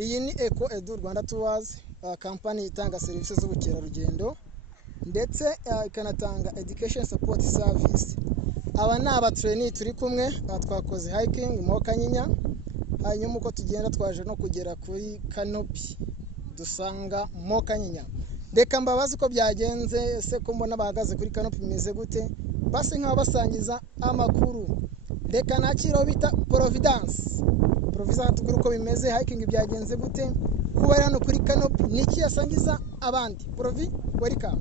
iyi ni Eco Edu Rwanda Tours, company itanga serivisi z'ubukerarugendo ndetse ikanatanga education support service. Aba ni abatrainee turi kumwe, twakoze hiking mu Kanyinya, hanyuma uko tugenda twaje no kugera kuri Canopy dusanga mu Kanyinya. Reka mbabaze uko byagenze, ese ko mbona bahagaze kuri Canopy bimeze gute, basi nk'aho basangiza amakuru. Reka nakiro bita Providence atubwira uko bimeze, hiking byagenze gute, kuba hano kuri Canopy niki yasangiza abandi. Provi, welcome.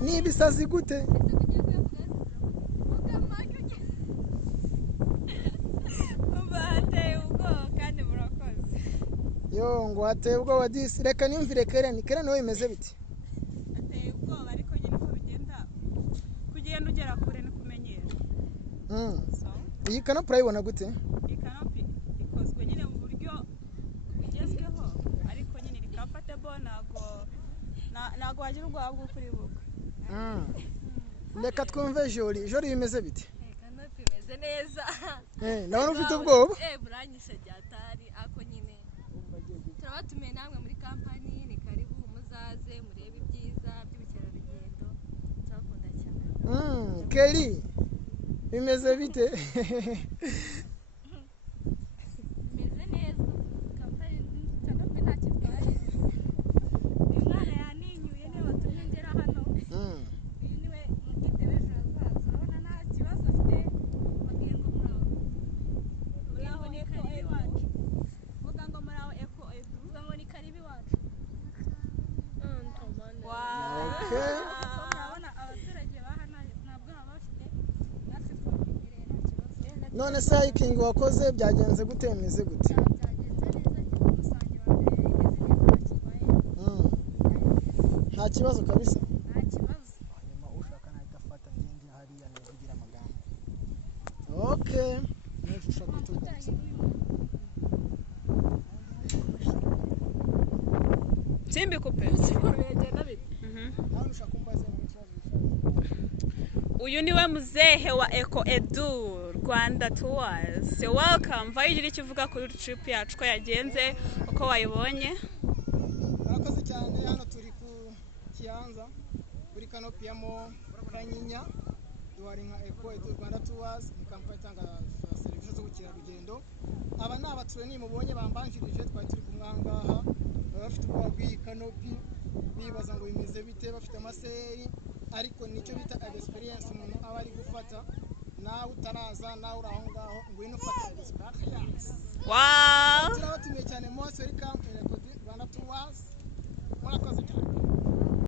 Ni ibisazi gute? Yo ngo ateye ubwoba disi. Reka niyumvire Keren nawe bimeze biti? Ateye ubwoba ariko nyine uko bigenda ugera kure no kumenyera. Iyi Canopy urayibona gute? Iyi Canopy ikozwe nyine mu buryo bugezweho ariko nyine iri comfortable, ntago wagira ubwoba bwo kuri buka. Reka twumve Jori bimeze biti? Canopy imeze neza. Nawe ufite ubwoba? Buranyishe byatari ako nyine. Turabatumiye namwe muri kampani, ni karibu muzaze murebe ibyiza by'ubukerarugendo. Turakunda cyane. Kelly bimeze bite? Imeze neza. Kampani Canopy nta kitwaye. Umwana yaninyuye niwe watumye ngera hano. Uyu niwe mugite w'ejo hazaza. Urabona nta kibazo afite. Bagiye ngo muraho ni karibu iwacu. Vuga ngo muraho Eco Edu. Vuga ngo ni karibu iwacu. Urabona abaturage bahana ntabwo baba bafite natwe twabimereye nta kibazo. None se hiking wakoze byagenze gute, bimeze gute? Byagenze neza cyane, umusangi wa mbere yigeze neza kitwaye. Nta kibazo kabisa. Nta kibazo. Hanyuma ushaka nahita afata ngenge hariya nivugira amagambo. Okay. Nje ushaka kutubwira. Simbi kupe. Uyu niwe muzehe wa Eco Edu Rwanda Tours. Welcome. Vayigira ikivuga kuri trip yacu ko yagenze, uko wayibonye. Murakoze cyane, hano turi ku Kiyanza kuri Canopy mo Kanyinya. Duhari nka Eco Edu Rwanda Tours, ni company itanga serivisi z'ubukerarugendo. Aba ni abatrainee mubonye bambanjirije, twari turi kumwangaha, bafite ubwoba bw'iyi Canopy, bibaza ngo bimeze bite, bafite amaseri, ariko nicyo bita experience umuntu aba ari gufata. Nawe utaraza, nawe uri aho ngaho, ngwino ufata experience. Wow! Turabatumiye cyane.